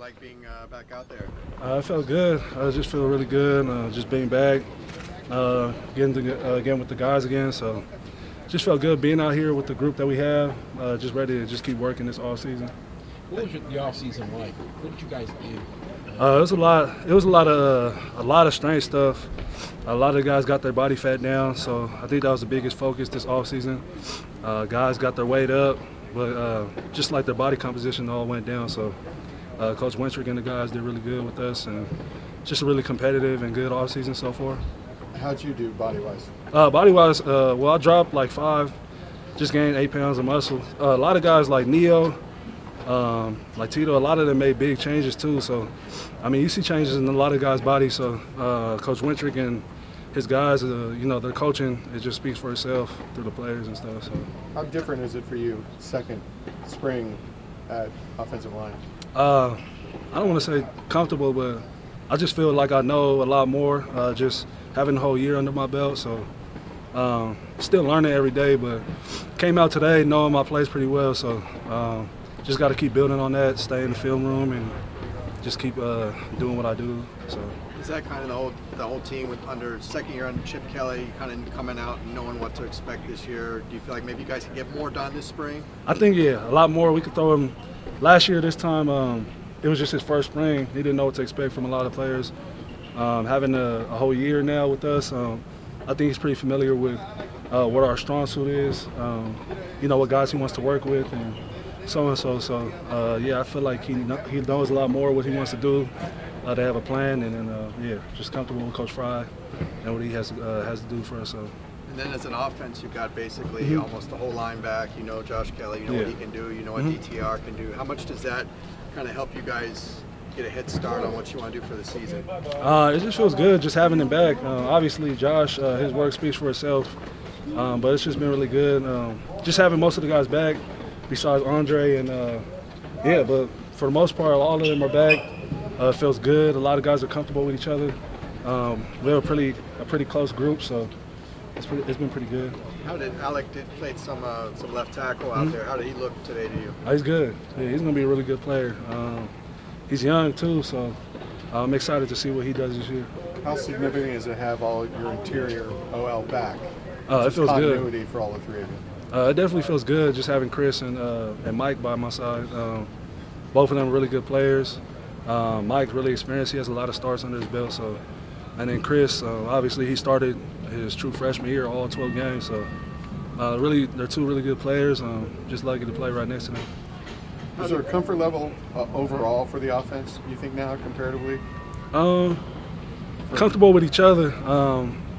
like being back out there? It felt good. I just feel really good. Just being back, getting again with the guys again. So just felt good being out here with the group that we have. Just ready to just keep working this off season. What was the off season like? What did you guys do? It was a lot. It was a lot of strength stuff. A lot of guys got their body fat down, so I think that was the biggest focus this off season. Guys got their weight up, but just like their body composition all went down. So Coach Wintrick and the guys did really good with us, and just a really competitive and good off season so far. How'd you do body-wise? Body-wise, well, I dropped like 5, just gained 8 pounds of muscle. A lot of guys like Neo, like Tito, a lot of them made big changes too. So, I mean, you see changes in a lot of guys' bodies. So, Coach Wintrick and his guys, you know, their coaching, it just speaks for itself through the players and stuff. So, how different is it for you, second spring at offensive line? I don't want to say comfortable, but I just feel like I know a lot more. Just having the whole year under my belt, so still learning every day. But came out today knowing my place pretty well. So. Just got to keep building on that, stay in the film room, and just keep doing what I do. So. Is that kind of the whole team with second year under Chip Kelly, kind of coming out and knowing what to expect this year? Do you feel like maybe you guys can get more done this spring? I think, yeah, a lot more. We could throw him. Last year, this time, it was just his first spring. He didn't know what to expect from a lot of players. Having a whole year now with us, I think he's pretty familiar with what our strong suit is, you know, what guys he wants to work with, and so and so. So yeah, I feel like he knows a lot more what he wants to do. They have a plan, and then yeah, just comfortable with Coach Fry and what he has to do for us. So. And then as an offense, you've got basically almost the whole line back. You know Josh Kelly, you know what he can do, you know what DTR can do. How much does that kind of help you guys get a head start on what you want to do for the season? It just feels good just having him back. Obviously, Josh, his work speaks for itself, but it's just been really good. Just having most of the guys back, besides Andre, and yeah, but for the most part, all of them are back. It feels good. A lot of guys are comfortable with each other. We have a pretty close group, so it's been pretty good. How did Alec played some left tackle out there? How did he look today to you? He's good. Yeah, he's going to be a really good player. He's young too, so I'm excited to see what he does this year. How significant is it to have all your interior OL back? It feels continuity good for all the three of you. It definitely feels good just having Chris and Mike by my side. Both of them are really good players. Mike's really experienced. He has a lot of starts under his belt. So, and then Chris, obviously he started his true freshman year, all 12 games. So, really, they're two really good players. Just lucky to play right next to them. Is there a comfort level overall for the offense, you think, now comparatively? Comfortable with each other,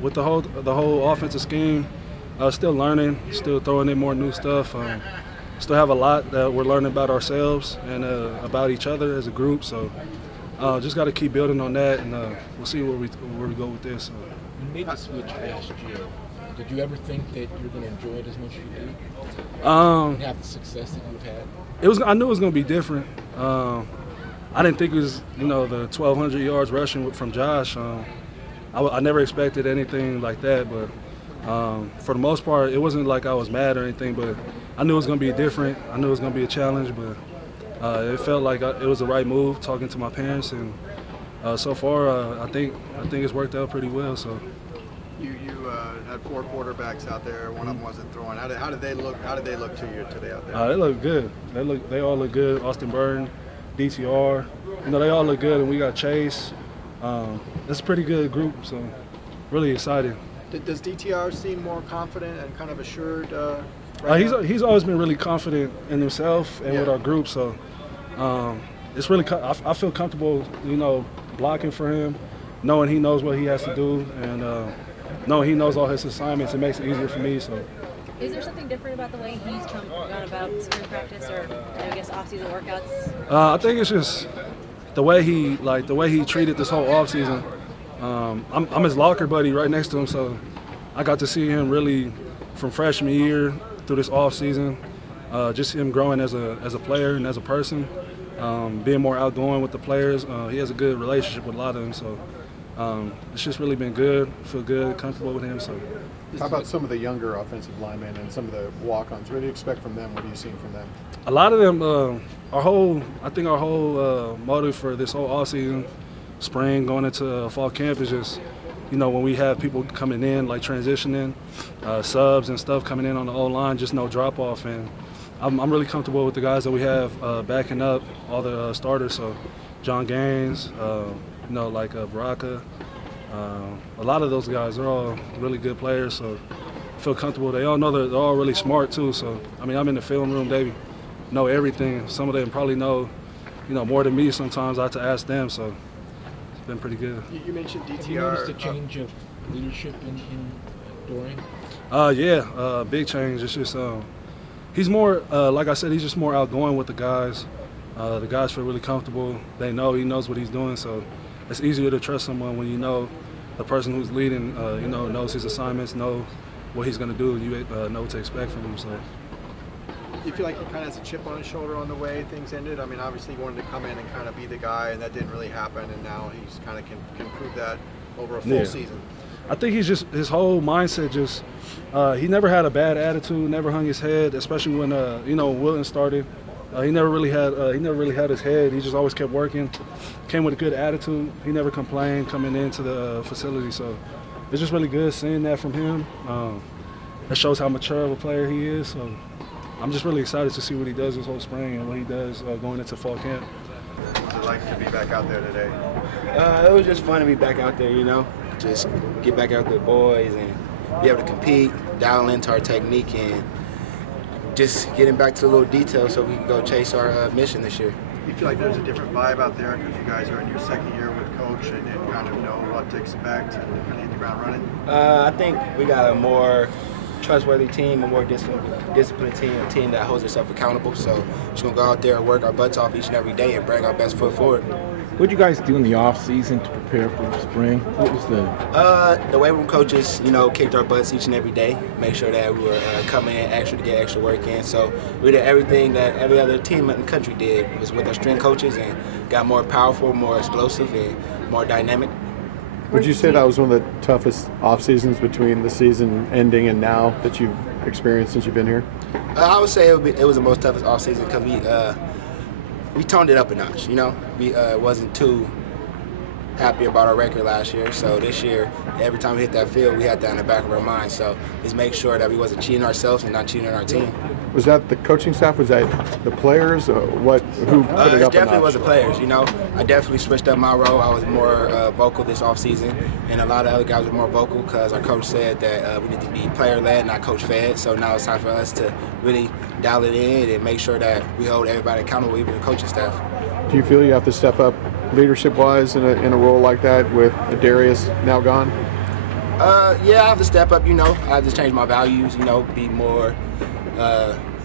with the whole offensive scheme. Still learning, still throwing in more new stuff. Still have a lot that we're learning about ourselves and about each other as a group. So just got to keep building on that, and we'll see where we go with this. You made the switch last year. Did you ever think that you're going to enjoy it as much as you did? And have the success that you've had? I knew it was going to be different. I didn't think it was, you know, the 1,200 yards rushing from Josh. I never expected anything like that, but for the most part, it wasn't like I was mad or anything. But I knew it was going to be different. I knew it was going to be a challenge, but it felt like it was the right move. Talking to my parents, and so far, I think it's worked out pretty well. So. You had 4 quarterbacks out there. One of them wasn't throwing. How did they look? How did they look to you today out there? They look good. They all look good. Austin Burton, DTR, you know, they all look good. And we got Chase. It's a pretty good group. So really excited. Does DTR seem more confident and kind of assured? Right he's always been really confident in himself and with our group. So it's really I feel comfortable, you know, blocking for him, knowing he knows what he has to do, and knowing he knows all his assignments. It makes it easier for me. So. Is there something different about the way he's gone about spring practice, or I guess off-season workouts? I think it's just the way he treated this whole off-season. I'm his locker buddy right next to him, so I got to see him really from freshman year through this off-season, just him growing as a player and as a person, being more outgoing with the players. He has a good relationship with a lot of them, so It's just really been good. I feel good, comfortable with him. So. How about some of the younger offensive linemen and some of the walk-ons? What do you expect from them? What are you seeing from them? A lot of them, I think our whole motive for this whole offseason, spring, going into fall camp is just, when we have people coming in, like transitioning, subs and stuff coming in on the old line, just no drop-off. And I'm really comfortable with the guys that we have backing up all the starters. So John Gaines, like Baraka. A lot of those guys are all really good players, so I feel comfortable. They all know they're all really smart too. So I'm in the film room, they know everything. Some of them probably know, more than me. Sometimes I have to ask them. So it's been pretty good. You mentioned DTR. Have you noticed a change of leadership in Dorian? Yeah, big change. It's just he's more, like I said, he's just more outgoing with the guys. The guys feel really comfortable. They know he knows what he's doing, so it's easier to trust someone when the person who's leading, knows his assignments, know what he's going to do, and you know what to expect from him. So. You feel like he kind of has a chip on his shoulder on the way things ended? I mean, obviously he wanted to come in and kind of be the guy, and that didn't really happen, and now he's kind of can prove that over a full season. I think his whole mindset just, he never had a bad attitude, never hung his head, especially when, Wilton started. He never really had his head. He just always kept working. Came with a good attitude. He never complained coming into the facility. So it's just really good seeing that from him. It shows how mature of a player he is. So I'm just really excited to see what he does this whole spring and what he does going into fall camp. What's it like to be back out there today? It was just fun to be back out there, just get back out there with boys and be able to compete, dial into our technique, and just getting back to the little details so we can go chase our mission this year. You feel like there's a different vibe out there because you guys are in your second year with Coach and kind of know what to expect and kind of hit the ground running? I think we got a more trustworthy team, a more disciplined team, a team that holds itself accountable. So we're just going to go out there and work our butts off each and every day and bring our best foot forward. What did you guys do in the off season to prepare for spring? What was the weight room coaches, kicked our butts each and every day, make sure that we were coming in extra to get extra work in. So we did everything that every other team in the country did, was with our strength coaches, and got more powerful, more explosive, and more dynamic. Would you say that was one of the toughest off seasons between the season ending and now that you've experienced since you've been here? I would say it was the most toughest off season because we toned it up a notch. We wasn't too happy about our record last year. So this year, every time we hit that field, we had that in the back of our mind. So just make sure that we wasn't cheating ourselves and not cheating on our team. Was that the coaching staff? Was that the players? Who put it up? It definitely was the players. I definitely switched up my role. I was more vocal this offseason, and a lot of other guys were more vocal because our coach said that we need to be player-led, not coach-fed. So now it's time for us to really dial it in and make sure that we hold everybody accountable, even the coaching staff. Do you feel you have to step up leadership-wise in a role like that with Darius now gone? Yeah, I have to step up. I have to change my values. Be more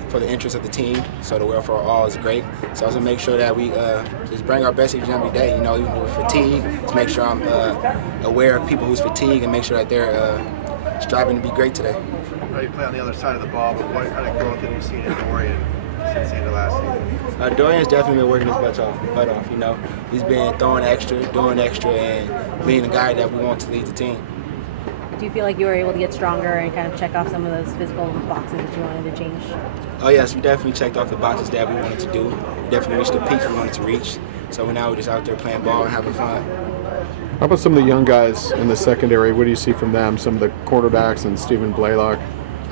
for the interest of the team, so the welfare of all is great. So I have to make sure that we just bring our best each and every day. Even with fatigue, to make sure I'm aware of people who's fatigued and make sure that they're striving to be great today. You play on the other side of the ball, but what kind of growth have you seen in Dorian since the end of last season? Dorian's definitely been working his butt off. He's been throwing extra, doing extra, and being the guy that we want to lead the team. Do you feel like you were able to get stronger and kind of check off some of those physical boxes that you wanted to change? Oh yes, we definitely checked off the boxes that we wanted to do. We definitely reached the peaks we wanted to reach. So now we're just out there playing ball and having fun. How about some of the young guys in the secondary? What do you see from them? Some of the quarterbacks and Stephen Blaylock.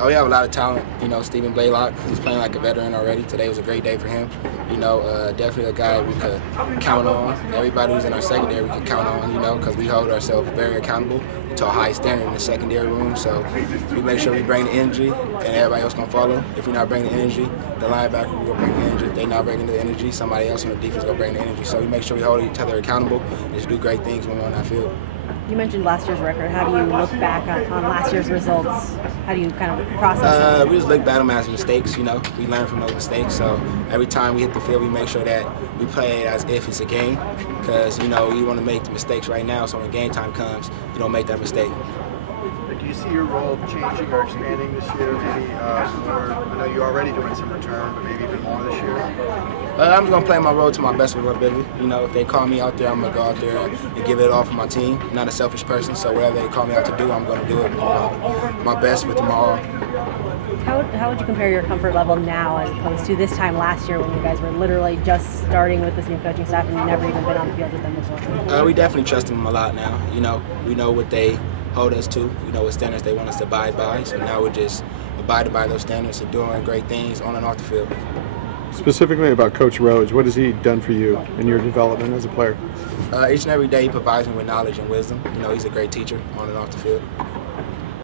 Oh, we have a lot of talent. Stephen Blaylock, he's playing like a veteran already. Today was a great day for him. Definitely a guy we could count on. Everybody who's in our secondary we could count on, because we hold ourselves very accountable to a high standard in the secondary room. So we make sure we bring the energy, and everybody else can follow. If we're not bringing the energy, the linebacker will go bring the energy. If they're not bringing the energy, somebody else on the defense will bring the energy. So we make sure we hold each other accountable and just do great things when we're on that field. You mentioned last year's record. How do you look back on last year's results? How do you kind of process We just look back at them as mistakes, We learn from those mistakes. So every time we hit the field, we make sure that we play it as if it's a game. Because, you want to make the mistakes right now, so when game time comes, you don't make that mistake. Thank you. do you see your role changing or expanding this year? Maybe more. I know you're already doing some return, but maybe even more this year. I'm going to play my role to my best of my ability. You know, if they call me out there, I'm going to go out there and give it all for my team. I'm not a selfish person, so whatever they call me out to do, I'm going to do it my best with them all. How would you compare your comfort level now as opposed to this time last year when you guys were literally just starting with this new coaching staff and you've never even been on the field with them before? We definitely trust them a lot now. You know, we know what they hold us to. We know what standards they want us to abide by. So now we're just abiding by those standards and doing great things on and off the field. Specifically about Coach Rhodes, what has he done for you in your development as a player? Each and every day he provides me with knowledge and wisdom. You know, he's a great teacher on and off the field.